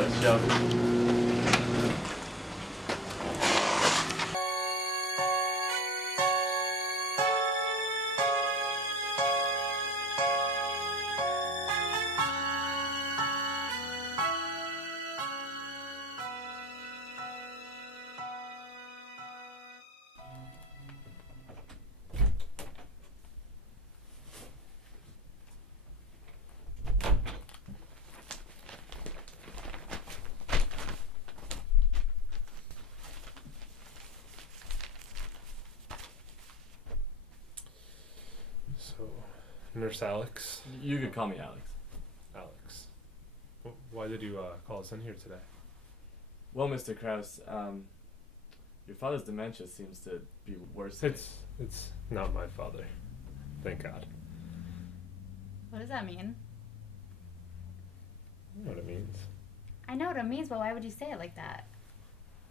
let's jump. So, Nurse Alex. You could call me Alex. Alex. Why did you call us in here today? Well, Mr. Kraus, your father's dementia seems to be worsening. It's not my father. Thank God. What does that mean? I know what it means. I know what it means, but why would you say it like that?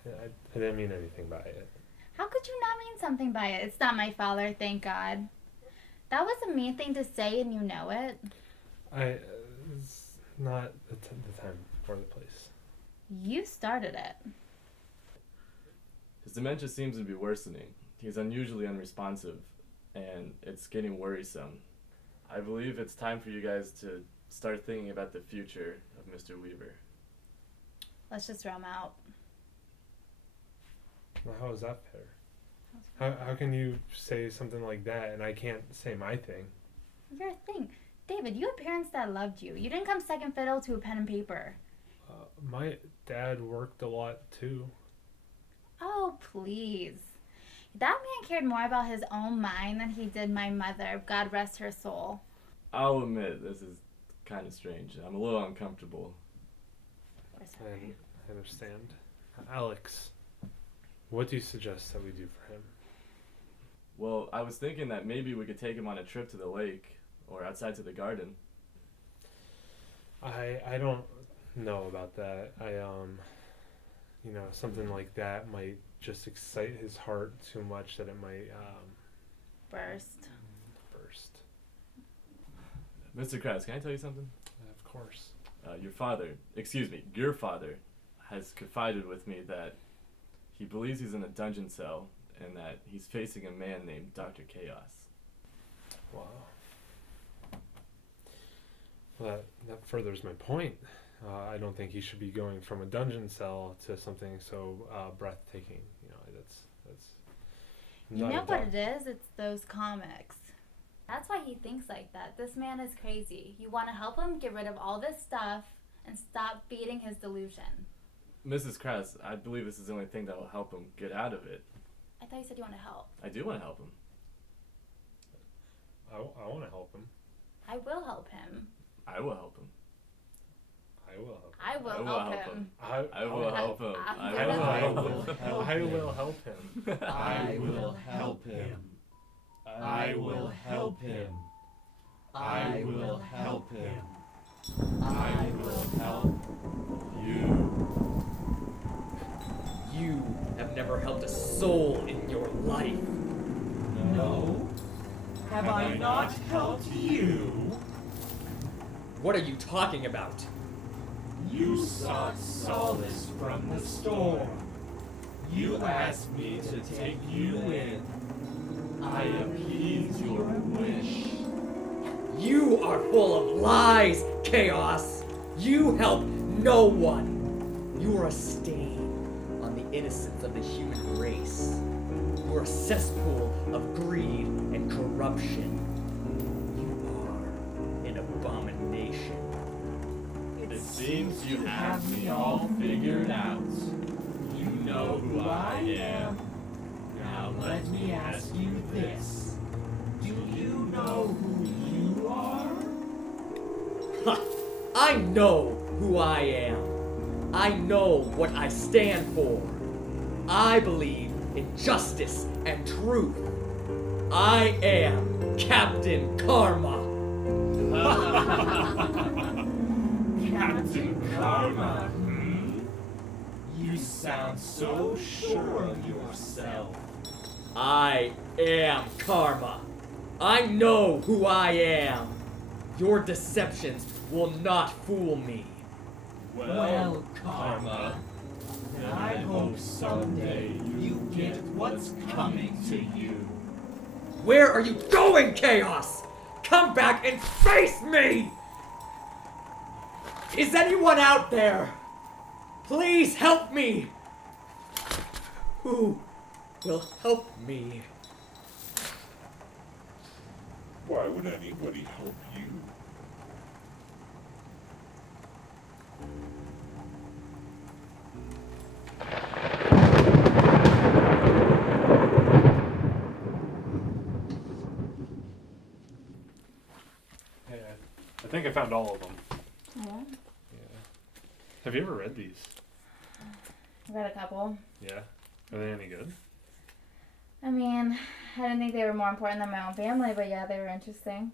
I didn't mean anything by it. How could you not mean something by it? It's not my father, thank God. That was a mean thing to say, and you know it. It's not the time or the place. You started it. His dementia seems to be worsening. He's unusually unresponsive, and it's getting worrisome. I believe it's time for you guys to start thinking about the future of Mr. Weaver. Let's just throw him out. Well, how is that fair? How can you say something like that and I can't say my thing? Your thing. David, you had parents that loved you. You didn't come second fiddle to a pen and paper. My dad worked a lot too. Oh, please. That man cared more about his own mind than he did my mother. God rest her soul. I'll admit, this is kind of strange. I'm a little uncomfortable. I understand. Alex, what do you suggest that we do for him? Well, I was thinking that maybe we could take him on a trip to the lake or outside to the garden. I don't know about that. Something like that might just excite his heart too much that it might Burst. Mr. Krause, can I tell you something? Of course. Your father has confided with me that he believes he's in a dungeon cell and that he's facing a man named Dr. Chaos. Wow. Well, that furthers my point. I don't think he should be going from a dungeon cell to something so breathtaking. That's. You know what it is? It's those comics. That's why he thinks like that. This man is crazy. You want to help him get rid of all this stuff and stop feeding his delusion. Mrs. Krause, I believe this is the only thing that will help him get out of it. I thought you said you want to help. I do want to help him. I want to help him. I will help him. I will help him. I will help him. I will help him. I will help him. I will help him. I will help him. I will help him. I will help him. I will help you. You have never helped a soul in your life. No? Have I not helped you? What are you talking about? You sought solace from the storm. You asked me to take you in. I appeased your wish. You are full of lies, Chaos. You help no one. You are a stain on the innocence of the human race. You are a cesspool of greed and corruption. You are an abomination. It seems you have me all figured out. You know who I am. Now let me ask you this. Do you know who you are? Ha! I know who I am. I know what I stand for. I believe in justice and truth. I am Captain Kharma. Captain Kharma, hmm? You sound so sure of yourself. I am Kharma. I know who I am. Your deceptions will not fool me. Well, Karma, I hope someday you get what's coming to you. Where are you going, Chaos? Come back and face me! Is anyone out there? Please help me! Who will help me? Why would anybody help you? Hey, I think I found all of them. Yeah. Yeah. Have you ever read these? I read a couple. Yeah. Are they any good? I mean, I didn't think they were more important than my own family, but yeah, they were interesting.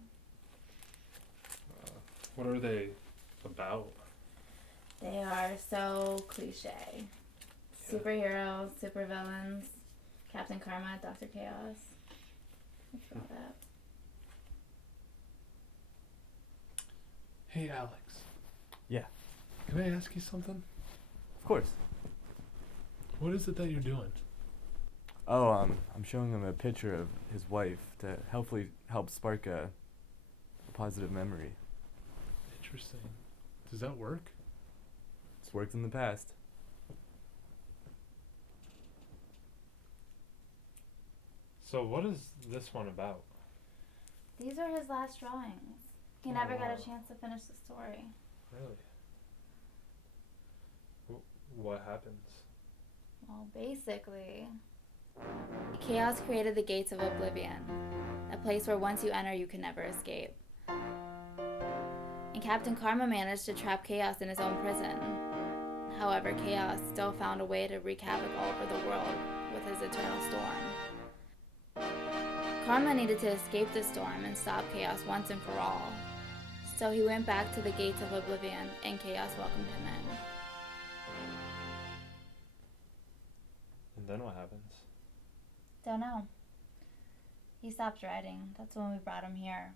What are they about? They are so cliche. Superheroes, supervillains, Captain Kharma, Dr. Chaos. That's all that. Hey, Alex. Yeah. Can I ask you something? Of course. What is it that you're doing? Oh, I'm showing him a picture of his wife to hopefully help spark a positive memory. Interesting. Does that work? It's worked in the past. So what is this one about? These are his last drawings. He Oh, never got wow. a chance to finish the story. Really? What happens? Well, basically, Chaos created the Gates of Oblivion, a place where once you enter, you can never escape. And Captain Kharma managed to trap Chaos in his own prison. However, Chaos still found a way to wreak havoc all over the world with his eternal storm. Kharma needed to escape the storm and stop Chaos once and for all. So he went back to the Gates of Oblivion, and Chaos welcomed him in. And then what happens? Don't know. He stopped writing. That's when we brought him here.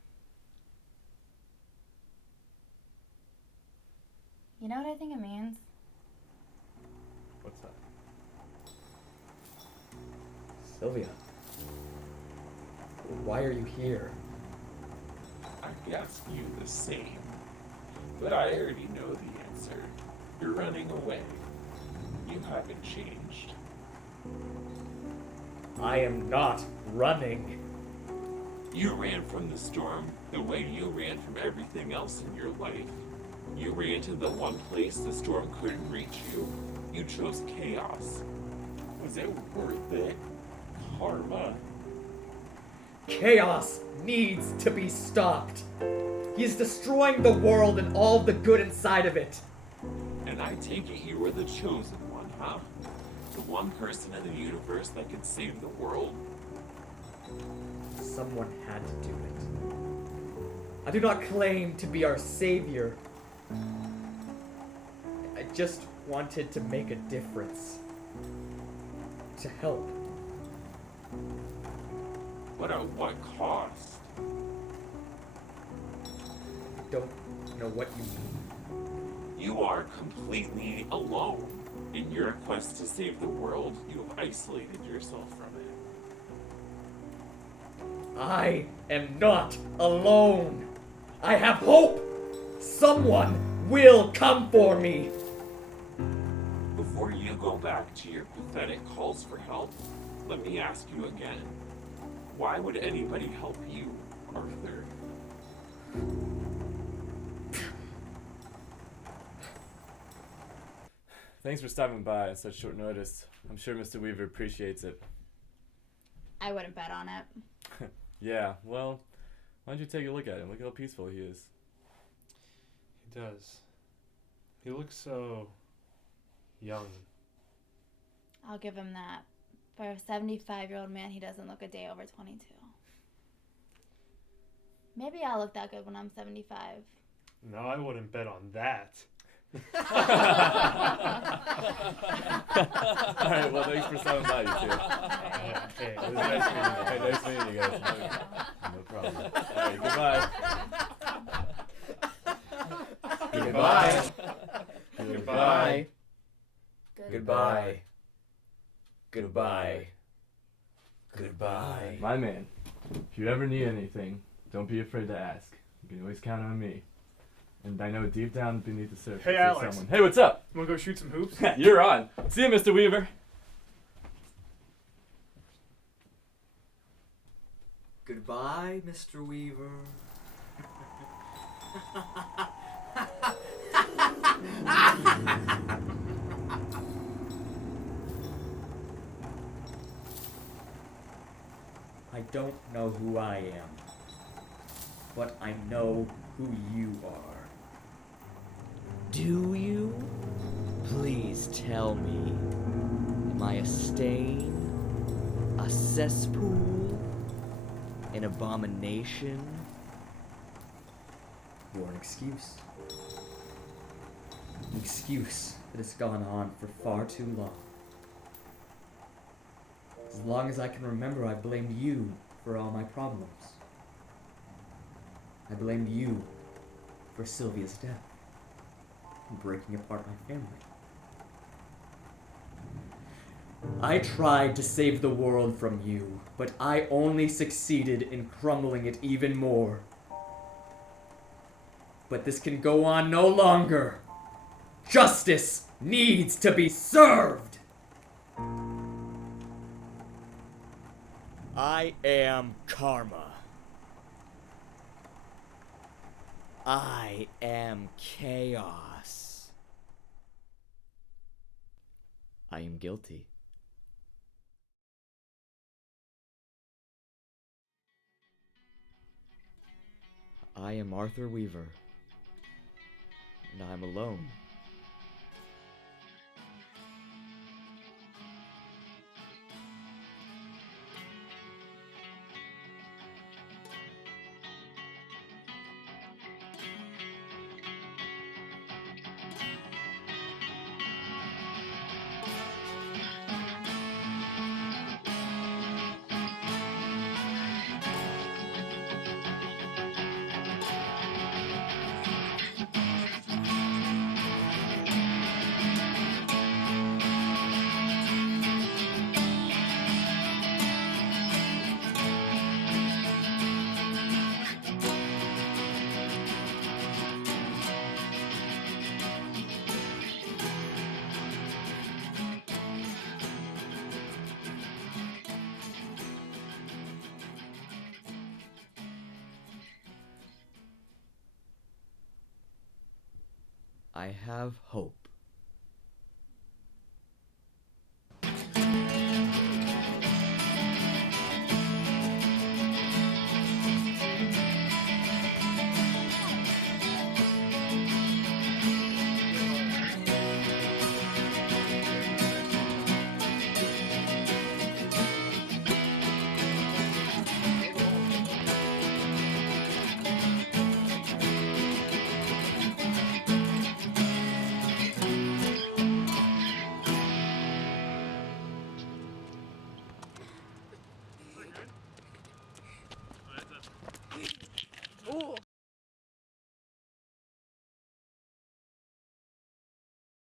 You know what I think it means? What's that? Sylvia. Why are you here? I ask you the same, but I already know the answer. You're running away. You haven't changed. I am not running. You ran from the storm the way you ran from everything else in your life. You ran to the one place the storm couldn't reach you. You chose chaos. Was it worth it? Karma. Chaos needs to be stopped. He is destroying the world and all the good inside of it. And I take it you were the chosen one, huh? The one person in the universe that could save the world? Someone had to do it. I do not claim to be our savior. I just wanted to make a difference. To help. But at what cost? I don't know what you mean. You are completely alone. In your quest to save the world, you have isolated yourself from it. I am not alone. I have hope. Someone will come for me. Before you go back to your pathetic calls for help, let me ask you again. Why would anybody help you, Arthur? Thanks for stopping by on such short notice. I'm sure Mr. Weaver appreciates it. I wouldn't bet on it. Yeah, well, why don't you take a look at him? Look how peaceful he is. He does. He looks so young. I'll give him that. For a 75-year-old man, he doesn't look a day over 22. Maybe I'll look that good when I'm 75. No, I wouldn't bet on that. Alright, well, thanks for stopping by, you two. Hey, It was nice meeting you. Hey, nice meeting you guys. No problem. Alright, goodbye. Goodbye. Goodbye. Goodbye. Goodbye. Goodbye. Goodbye. My man, if you ever need anything, don't be afraid to ask. You can always count on me. And I know deep down beneath the surface Hey, there's Alex. someone. Hey, what's up? You wanna go shoot some hoops? You're on. See you, Mr. Weaver. Goodbye, Mr. Weaver. I don't know who I am, but I know who you are. Do you? Please tell me. Am I a stain? A cesspool? An abomination? You're an excuse. An excuse that has gone on for far too long. As long as I can remember, I blamed you for all my problems. I blamed you for Sylvia's death and breaking apart my family. I tried to save the world from you, but I only succeeded in crumbling it even more. But this can go on no longer. Justice needs to be served. I am Karma. I am Chaos. I am guilty. I am Arthur Weaver, and I'm alone. I have hope.